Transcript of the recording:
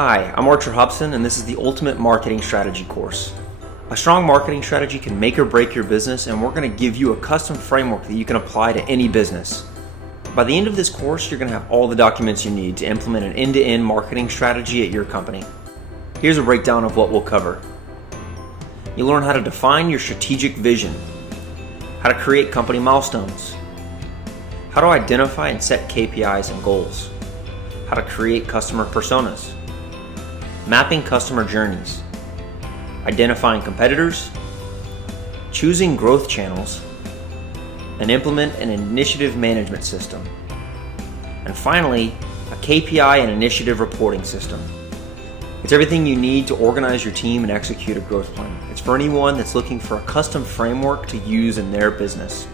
Hi, I'm Archer Hobson, and this is the Ultimate Marketing Strategy course. A strong marketing strategy can make or break your business, and we're going to give you a custom framework that you can apply to any business. By the end of this course, you're going to have all the documents you need to implement an end-to-end marketing strategy at your company. Here's a breakdown of what we'll cover. You'll learn how to define your strategic vision, how to create company milestones, how to identify and set KPIs and goals, how to create customer personas, mapping customer journeys, identifying competitors, choosing growth channels, and implement an initiative management system. And finally, a KPI and initiative reporting system. It's everything you need to organize your team and execute a growth plan. It's for anyone that's looking for a custom framework to use in their business.